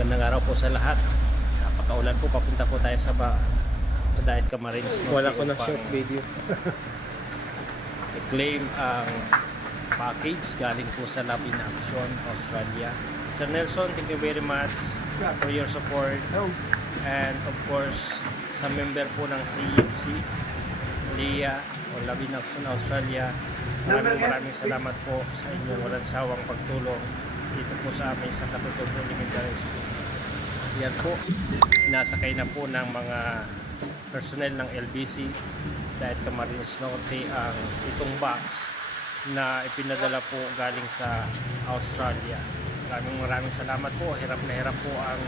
Magandang araw po sa lahat. Napakaulan po. Papunta po tayo sa Diet Camarines. Wala ko na short video. I-claim ang package galing po sa Labin Action, Australia. Sir Nelson, thank you very much for your support. And of course, sa member po ng CFC, LIA o Labin Action Australia, maraming salamat po sa inyong walang sawang pagtulong dito po sa amin sa Katutubo Elementary School. Yan po, sinasakay na po ng mga personnel ng LBC Diet Camarines Norte ang itong box na ipinadala po galing sa Australia. Maraming salamat po. Hirap na hirap po ang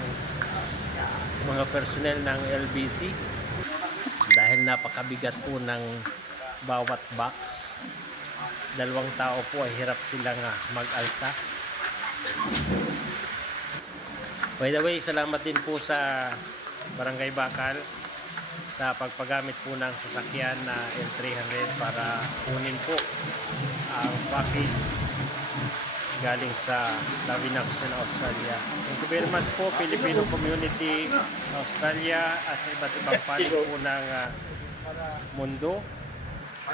mga personnel ng LBC dahil napakabigat po ng bawat box. Dalawang tao po ay hirap silang mag-alsa. By the way, salamat din po sa Barangay Bakal sa pagpagamit po ng sasakyan na L300 para kunin po ang package galing sa Labin Action Australia. Thank you very much po, Filipino community sa Australia at sa iba't ibang panig po ng mundo.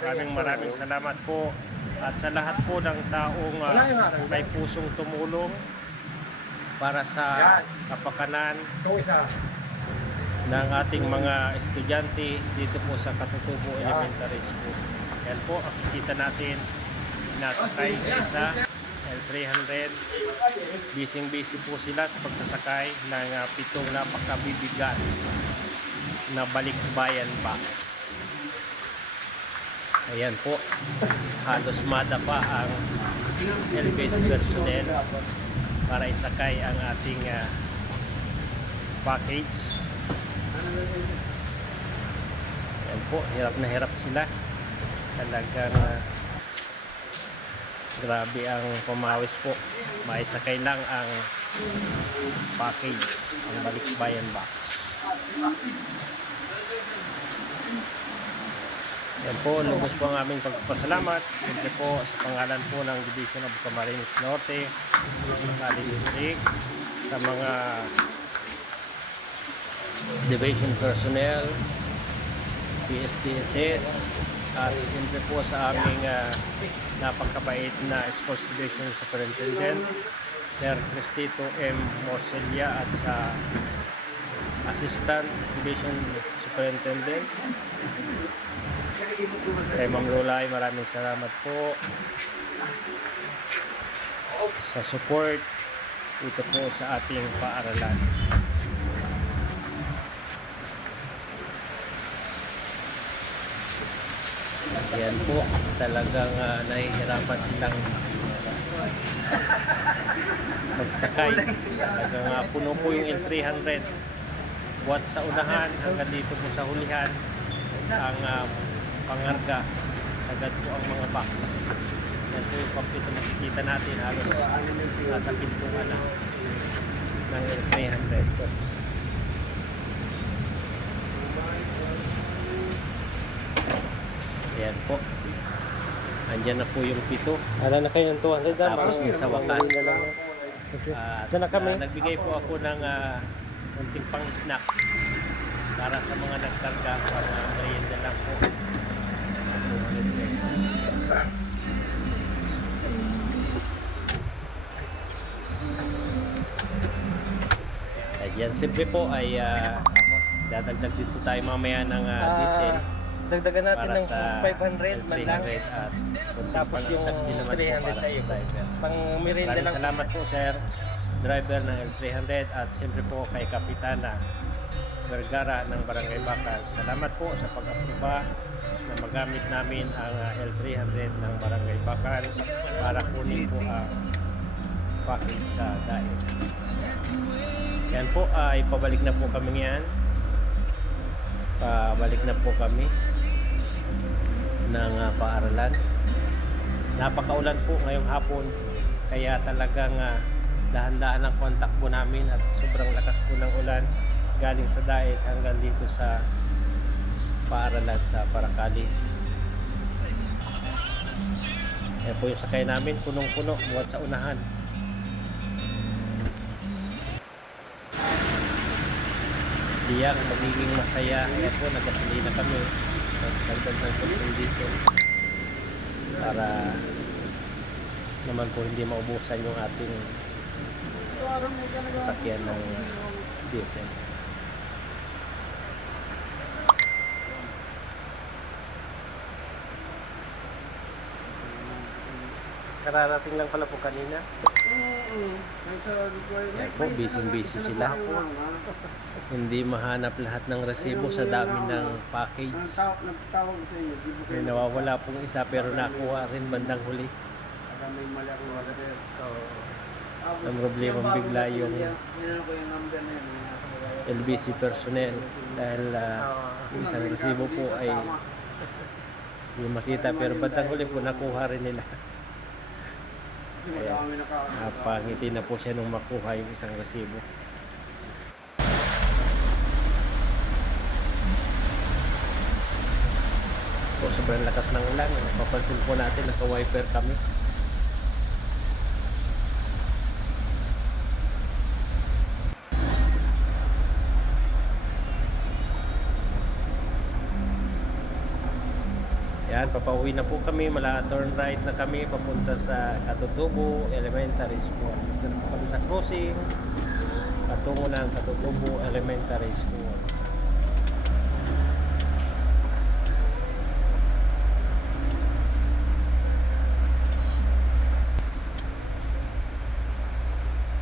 Maraming salamat po at sa lahat po ng taong may pusong tumulong para sa kapakanan ng ating mga estudyante dito po sa Katutubo Elementary School. Yan po, makikita natin sinasakay sa isa L300. Busy po sila sa pagsasakay ng pitong napakabibigat na balikbayan box. Ayan po, halos madapa ang LBC personnel para isakay ang ating package. Ayan po, hirap na hirap sila. Talagang grabe ang pamawis po. Maisakay lang ang package, ang balikbayan box. Yan po, lubos po ang aming pagpasalamat. Siyempre po sa pangalan po ng Division of Camarines Norte, Cali District, sa mga division personnel, PSDSS, at siyempre po sa aming napakabait na Sports Division Superintendent, Sir Cristito M. Morcelia, at sa Assistant Division Superintendent, kay Ma'am Lolay, maraming salamat po sa support ito po sa ating paaralan. Yan po, talagang nahihirapan silang magsakay. Talagang puno po yung L300 buhat sa unahan hanggang dito po sa hulihan ang pangarga. Sagad po ang mga box. Yan po yung pagkita makikita natin halos nasa pintuan na ng L300 po. Ayan po. Andyan na po yung pito. Ala na kayo ng 200. Tapos din sa wakas. Diyan na kami. Nagbigay po ako ng konting pang snack para sa mga nagkarga para merienda lang po. Ayan, simple po ay dadagdag din po tayo mamaya ng diesel. Dagdagan natin para ng sa 500 man lang. at Tapos yung 300 sa iyo. Pang merienda lang. Salamat po, sir, driver ng L300, at siyempre po kay Kapitana Vergara ng Barangay Bakal. Salamat po sa pag-aproba na magamit namin ang L300 ng Barangay Bakal para kunin po ang package sa diet. Yan po, ay pabalik na po kami ngayon. Pabalik na po kami ng paaralan. Napakaulan po ngayong hapon, kaya talagang dahan-dahan ang kontak po namin at sobrang lakas po ng ulan galing sa diet hanggang dito sa paaralan sa Paracali. Ayan po yung sakay namin, punong-puno buhat sa unahan. tiyak magiging masaya. Kaya po nagkasalina kami, nagdagdag ng konting diesel para naman po hindi maubusan yung ating sasakyan ng diesel. Kararating lang pala po kanina. Yan po, busy sila. Hindi mahanap lahat ng resibo sa dami ng package. May nawawala pong isa pero nakuha rin bandang huli. Ang problema bigla yung LBC personnel dahil yung isang resibo po ay hindi makita pero bandang huli po nakuha rin nila. Kaya napangiti na po siya nung makuha yung isang resibo. Po, sobrang lakas ng ulan. Napapansin po natin naka-wiper kami. Yan, papauwi na po kami, turn right na kami papunta sa Katutubo Elementary School. Dito na po kami sa crossing, patungo ng Katutubo Elementary School.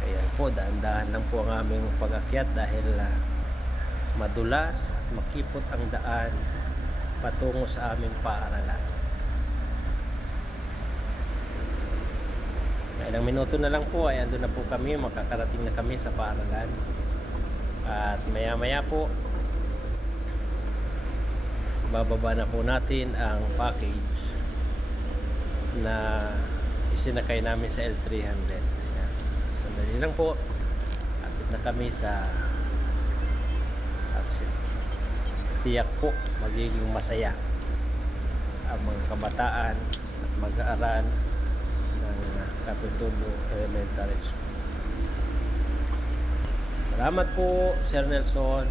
Ayan po, daan-daan lang po ang aming pag-akyat dahil madulas at makipot ang daan patungo sa aming paaralan. Ilang minuto na lang po ay andun na po kami, makakarating na kami sa paaralan. At maya-maya po bababa na po natin ang package na isinakay namin sa L300. Ayan. Sandali lang po, abot na kami sa tiyak po magiging masaya ang mga kabataan at mag-aaral ng Katutubo Elementary School. Salamat po Sir Nelson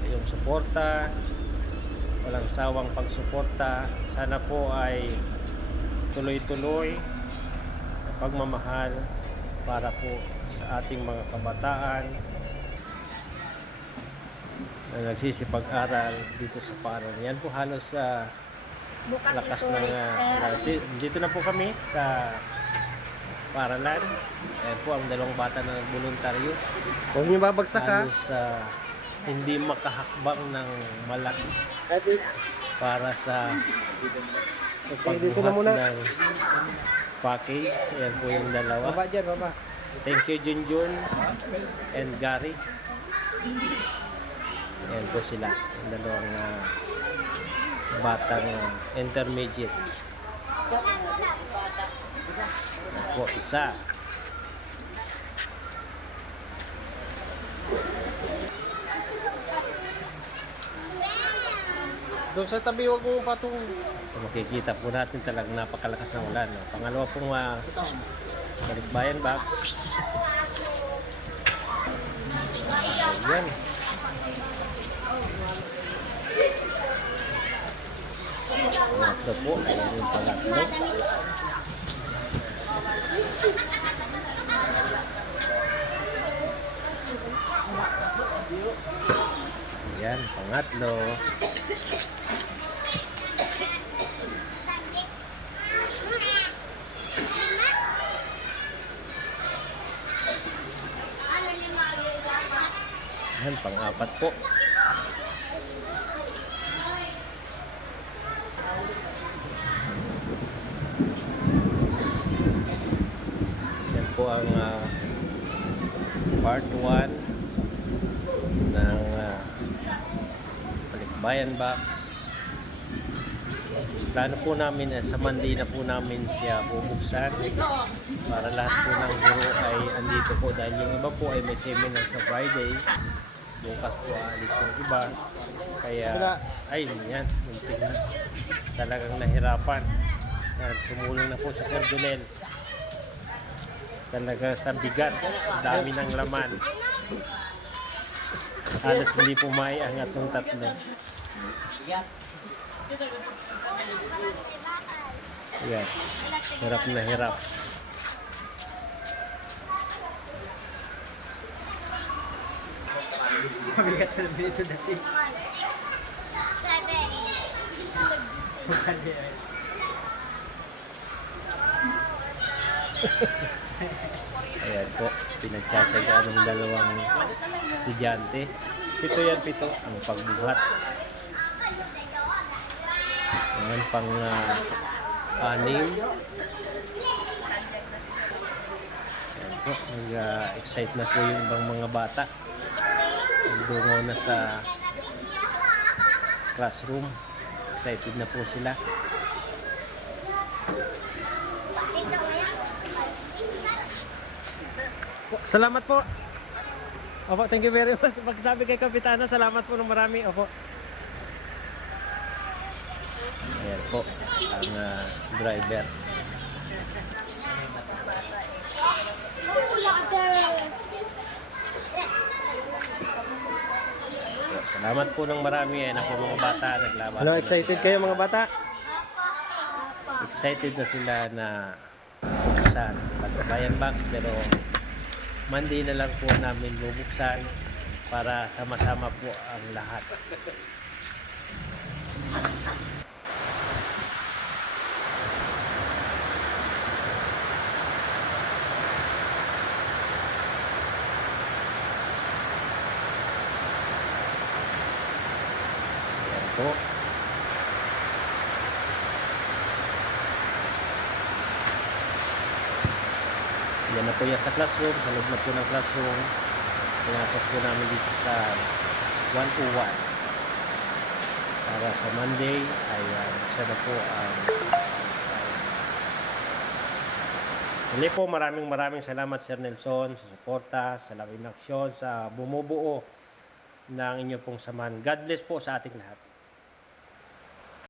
sa iyong suporta, walang sawang pagsuporta. Sana po ay tuloy-tuloy na pagmamahal para po sa ating mga kabataan na nagsisipag-aral dito sa paaralan. Yan po halos sa lakas ng dito na po kami sa paaralan. Ayan po ang dalawang bata na voluntaryo. Huwag niyo babagsak ha. Halos hindi makahakbang ng malaki para sa pagbuhat ng package. Ayan po yung dalawa. Baba dyan, baba. Thank you Junjun and Gary. Ayan po sila, yung dalawang batang intermediate. Ayan po, isa. Doon sa tabi, huwag mo patong. Makikita po natin talagang napakalakas ng ulan. No? Pangalawa pong balikbayan ba? Ayan. Pangatlo po, ayan yung pangatlo. Ayan, pangatlo. Ayan, pang-apat po. Yan po ang part 1 ng balikbayan box. Plano po namin sa Monday na po namin siya bubuksan para lahat po ng guro ay andito po dahil yung iba po ay may seminar sa Friday. Bukas po alis yung iba. Kaya ay yan, muntik na. Talagang nahirapan. Yan, tumulong na po sa Sir Junel. Talaga sa bigat, sa dami ng laman. Halos hindi po maiangat ng tatlo. Yan. Hirap na hirap. Mabigat na dito na si. Ayan po, pinagtsatsagaan ng dalawang estudyante. Pito yan, pito. Ang pagbuhat. Ayan, pang anim. Ayan po, nag-excite na po yung ibang mga bata. Nagdungaw na sa classroom. Excited na po sila. Salamat po. Opo, thank you very much. Pagsabi kay Kapitana, salamat po ng marami. Opo. Ayan po, ang driver. Salamat po ng marami. Ayan po mga bata. Naglabas. Ano, excited kayo mga bata? Excited na sila na buksan Bayan Box, pero Monday na lang po namin bubuksan para sama-sama po ang lahat. Ayan po. Yan na po yan sa classroom, sa loob na po ng classroom. Pinasok po namin dito sa 101. Para sa Monday ay isa na po ang Muli po, maraming salamat Sir Nelson sa suporta, sa lawin aksyon, sa bumubuo ng inyo pong samahan. God bless po sa ating lahat.